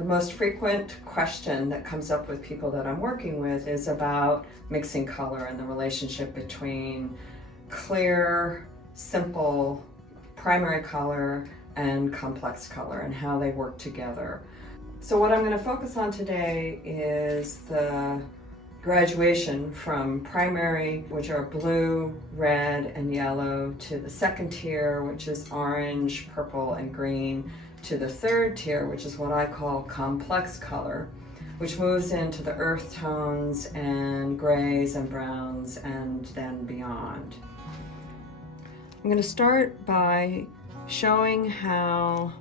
The most frequent question that comes up with people that I'm working with is about mixing color and the relationship between clear, simple, primary color and complex color and how they work together. So what I'm going to focus on today is the graduation from primary, which are blue, red, and yellow, to the second tier, which is orange, purple, and green, to the third tier, which is what I call complex color, which moves into the earth tones and grays and browns and then beyond. I'm going to start by showing how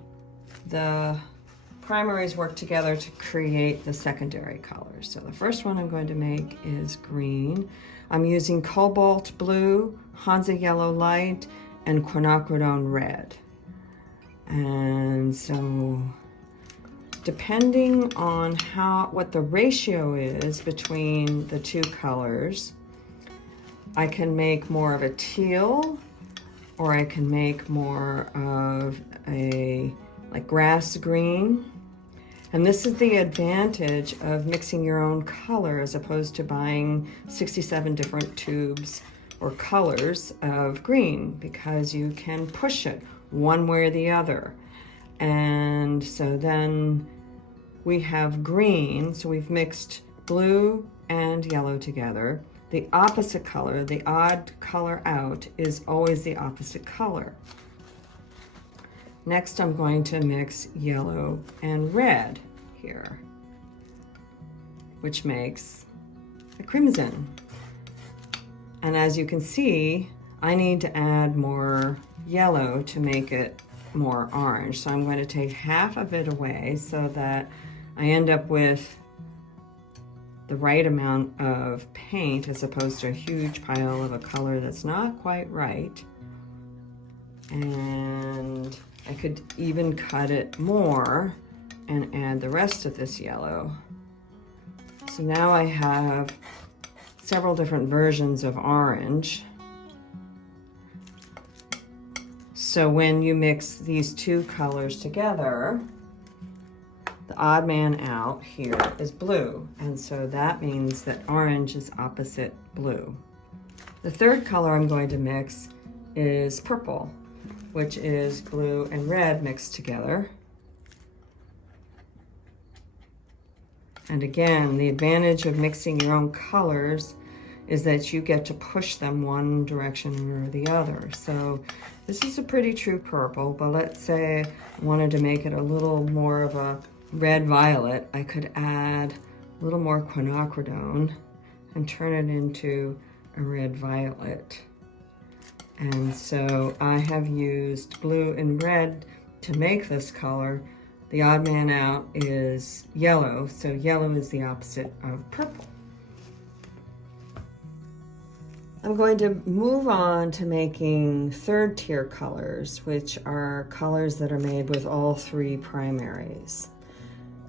the primaries work together to create the secondary colors. So the first one I'm going to make is green. I'm using cobalt blue, Hansa yellow light, and quinacridone red. And so depending on what the ratio is between the two colors, I can make more of a teal, or I can make more of a grass green. And this is the advantage of mixing your own color as opposed to buying 67 different tubes or colors of green, because you can push it one way or the other. And so then we have green, so we've mixed blue and yellow together. The opposite color, the odd color out, is always the opposite color. Next, I'm going to mix yellow and red here, which makes a crimson. And as you can see, I need to add more yellow to make it more orange. So I'm going to take half of it away so that I end up with the right amount of paint as opposed to a huge pile of a color that's not quite right. And I could even cut it more and add the rest of this yellow. So now I have several different versions of orange. So when you mix these two colors together, the odd man out here is blue. And so that means that orange is opposite blue. The third color I'm going to mix is purple, which is blue and red mixed together. And again, the advantage of mixing your own colors is that you get to push them one direction or the other. So this is a pretty true purple, but let's say I wanted to make it a little more of a red violet. I could add a little more quinacridone and turn it into a red violet. And so I have used blue and red to make this color. The odd man out is yellow, so yellow is the opposite of purple. I'm going to move on to making third tier colors, which are colors that are made with all three primaries.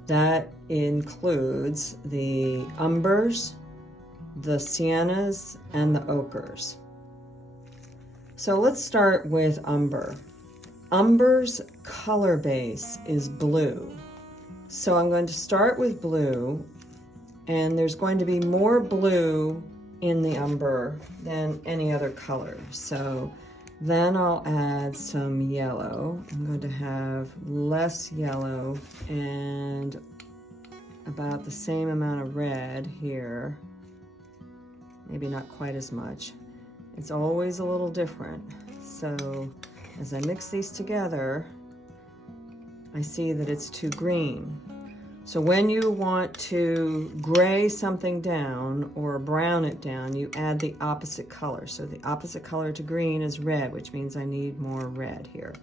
That includes the umbers, the siennas, and the ochres. So let's start with umber. Umber's color base is blue. So I'm going to start with blue, and there's going to be more blue in the umber than any other color. So then I'll add some yellow. I'm going to have less yellow and about the same amount of red here. Maybe not quite as much. It's always a little different. So as I mix these together, I see that it's too green. So when you want to gray something down or brown it down, you add the opposite color. So the opposite color to green is red, which means I need more red here.